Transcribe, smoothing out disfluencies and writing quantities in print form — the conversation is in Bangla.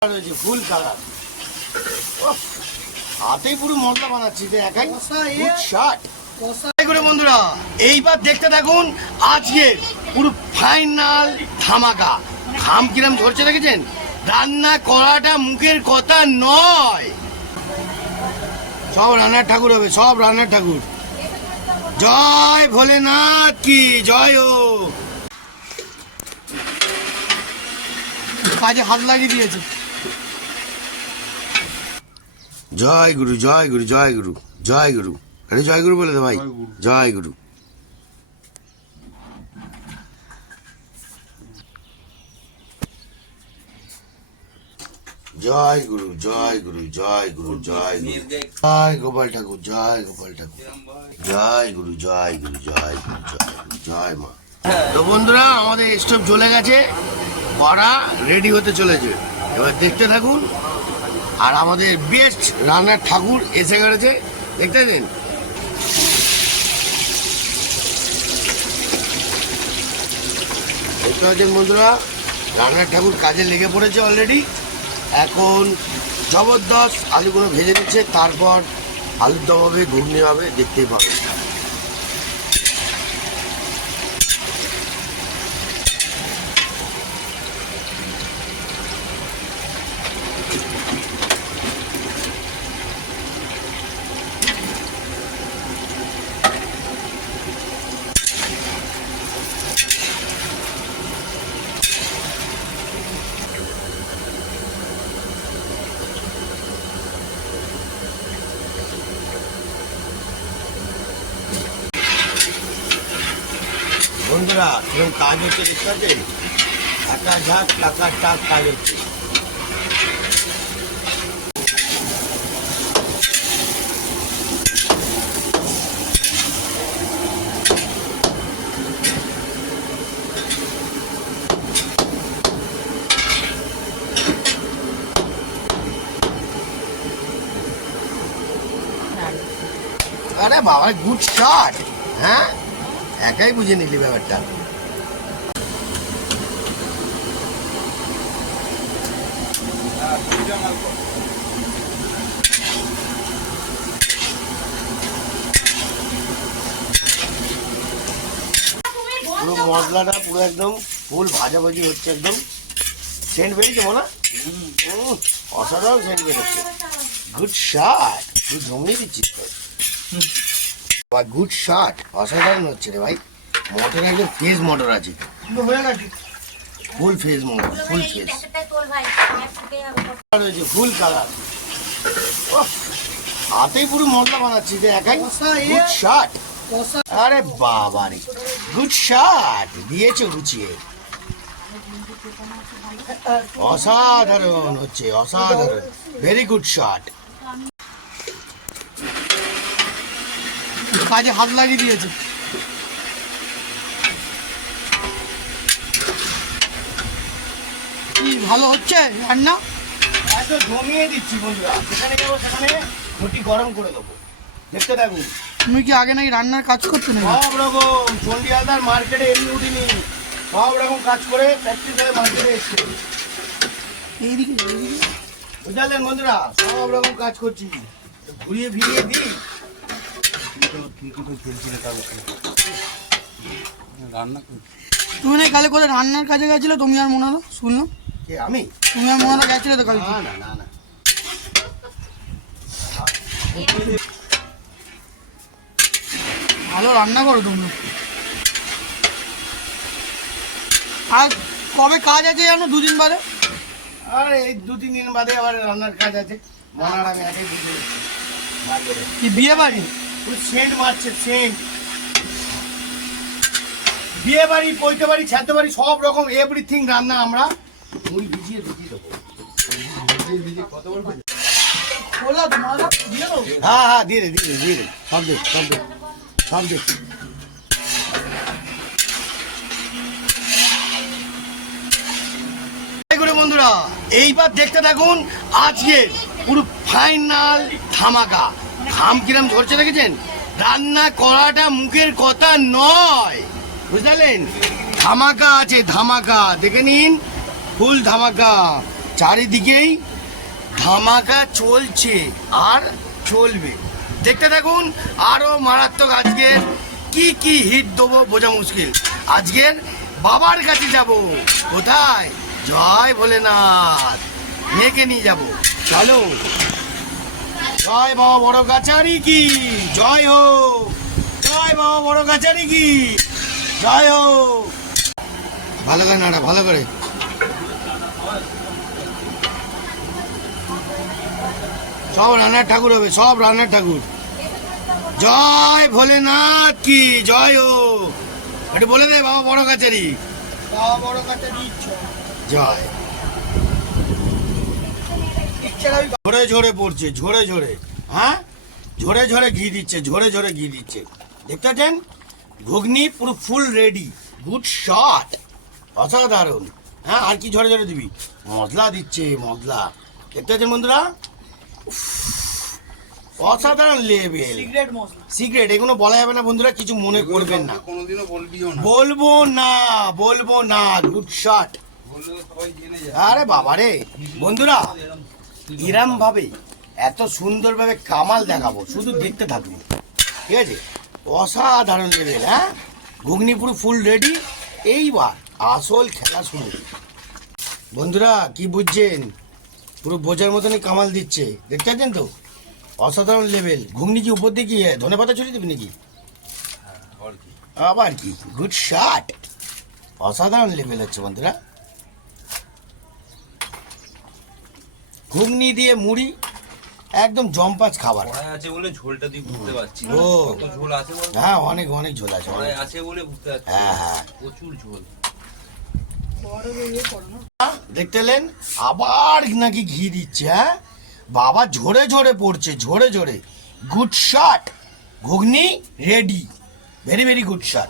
ফুল কালার হাতেই পুরো মশলা বানাচ্ছি যে একাই শার্ট করে বন্ধুরা এইবার দেখতে থাকুন আজকে পুরো ফাইনাল ধামাকা। ঘাম কিরম ঝরছে দেখেছেন? রান্না করাটা মুখের কথা নয়, সব রান্নার ঠাকুর হবে, সব রান্নার ঠাকুর। জয় ভোলেনাথ কি জয় হোক। কাজে হাত লাগিয়ে দিয়েছে। জয় গুরু জয় গুরু জয় গুরু জয় গুরু। আরে জয় গুরু বলে দে ভাই, জয় গুরু। জয় গুরু জয় গুরু জয় গুরু জয় গুরু জয় গোপাল ঠাকুর জয় গোপাল ঠাকুর জয় গুরু জয় গুরু জয় গুরু জয় গুরু জয় মা। তো বন্ধুরা আমাদের স্টোভ জ্বলে গেছে, কড়া রেডি হতে চলেছে, এবার দেখতে থাকুন। আর আমাদের বেস্ট রান্নার ঠাকুর এসে গেছে, দেখতে দিন। দেখতে পাচ্ছেন বন্ধুরা, রান্নার ঠাকুর কাজে লেগে পড়েছে অলরেডি। এখন জবরদস্ত আলুগুলো ভেজে নিচ্ছে, তারপর আলুর দম হবে, ঘুগনি হবে, দেখতেই পাবেন। বন্ধুরা কিরকম কাজ হচ্ছে দেখতে পাচ্ছেন? টাকা ঝাঁক টাকার টাক কাজ হচ্ছে। আরে বাবা গুড শট, হ্যাঁ একাই বুঝে নিলি ব্যাপারটা। পুরো মশলাটা পুরো একদম ফুল ভাজাভাজি হচ্ছে, একদম সেন্ট বেরিয়েছে মনে, অসাধারণ সেন্ট বেরোচ্ছে। গুড শট, তুই জমিয়ে দিচ্ছিস তো। গুড শট, অসাধারণ হচ্ছে রে ভাই। মোটর একদম ফেজ মোটর আছে, ফুল ফেজ মোটর, ফুল ফেজ ফুল কালার। হাতেই পুরো মশলা বানাচ্ছি যে একাই। গুড শট, আরে বাবা রে, গুড শট দিয়েছে গুছিয়ে, অসাধারণ হচ্ছে, অসাধারণ, ভেরি গুড শট। কাজে হাত লাগিয়ে দিয়েছে। কি ভালো হচ্ছে রান্না, এত জমিয়ে দিচ্ছি বন্ধুরা। যেখানে যাবো সেখানে রুটি গরম করে দেবো, দেখতে থাকুন। তুমি কি আগে নাকি রান্নার কাজ করতে না? সব রকম চন্ডিয়ালদার মার্কেটে এমনি উঠিনি, সব রকম কাজ করে প্র্যাকটিস হয়ে মার্কেটে এসছে। এইদিকে বুঝলেন বন্ধুরা, সব রকম কাজ করছি, ঘুরিয়ে ফিরিয়ে দিই। তুমি না কালে কোথায় রান্নার কাজে গেছিলে? তুমি আর মনে হলো শুনলাম। আমি? তুমি আর মনে হলো গেছিলে তো কালকে? না না না, ভালো রান্না করো তোমরা। আর কবে কাজ আছে জানো? দুদিন বাদে। আরে এই 2-3 দিন বাদে আবার রান্নার কাজ আছে। মনার আমি একাই বুঝে কি বিয়ে বাড়ি সেন্ট মারছে, সেন্ট। বিয়ে বাড়ি, পৈতে বাড়ি, ছাড়তে বাড়ি, সব রকম এভরিথিং রান্না আমরা মুড়ি ভিজিয়ে দেবো। হ্যাঁ হ্যাঁ দিয়ে দে দিয়ে দে দিয়ে দে, সব দে সব দে সব দে। বন্ধুরা এইবার দেখতে থাকুন আজকে পুরো ফাইনাল ধামাকা। ঘাম কিরম ঝরছে দেখেছেন? রান্না করাটা মুখের কথা নয়, বুঝলেন? ধামাকা আছে, ধামাকা দেখে নিন, ফুল ধামাকা। চারিদিকেই ধামাকা চলছে আর চলবে। দেখতে থাকুন, আরো মারাত্মক আজকের কি কি হিট দেবো বোঝা মুশকিল। আজকের বাবার কাছে যাব। কোথায়? জয় ভোলেনাথ, মেয়েকে নিয়ে যাব। চলো। জয় বাবা বড় গাছারি কি জয় হো, জয় বাবা বড় গাছারি কি জয় হো। ভালো করে নাড়া, ভালো করে। সব রান্নার ঠাকুর হবে, সব রান্নার ঠাকুর। জয় ভোলেনাথ কি জয় হো। একটু বলে দে বাবা বড় কাচারি, বাবা বড় কাচারি জয়। ঝরে ঝরে পড়ছে, ঝরে ঝরে, হ্যাঁ ঝরে ঝরে ঘি দিচ্ছে, ঝরে ঝরে ঘি দিচ্ছে। দেখতে পাচ্ছেন ঘুগনি পুরো ফুল রেডি, গুড শট, অসাধারণ। হ্যাঁ আর কি ঝরে ঝরে দিবি? মশলা দিচ্ছে, মশলা। দেখতে পাচ্ছেন বন্ধুরা, অসাধারণ লেভেল। সিক্রেট মশলা, সিক্রেট, এগুলো বলা যাবে না বন্ধুরা, কিছু মনে করবেন না। কোনোদিনও বলবিও না। বলবো না, বলবো না, গুড শট। বললে সবাই জেনে যাবে। আরে বাবারে বন্ধুরা, এরম ভাবে এত সুন্দরভাবে কামাল দেখাবো, শুধু দেখতে থাকবো, ঠিক আছে? অসাধারণ লেভেল। হ্যাঁ ঘুগনি পুরো ফুল রেডি। এইবার আসল খেলা শুরু। বন্ধুরা কি বুঝছেন? পুরো বোঝার মতনই কামাল দিচ্ছে, দেখতে পাচ্ছেন তো? অসাধারণ লেভেল। ঘুগনি কি উপর দিয়ে কি ধনে পাতা ছড়িয়ে দিবি নাকি? আবার কি, গুড শট। অসাধারণ লেভেল হচ্ছে বন্ধুরা। ঘুগনি দিয়ে মুড়ি, একদম জম্পাজ খাবার। কড়াই আছে বলে ঝোলটা দিয়ে বুঝতে পারছি। ও। কত ঝোল আছে বল? হ্যাঁ অনেক অনেক ঝোল আছে, কড়াই অনেক। আছে বলে বুঝতে পারছি। হ্যাঁ হ্যাঁ, প্রচুর ঝোল। দেখতে এলেন আবার নাকি ঘি দিচ্ছে। হ্যাঁ বাবা ঝরে ঝরে পড়ছে, ঝরে ঝরে। Good shot, ghugni ready, very very good shot.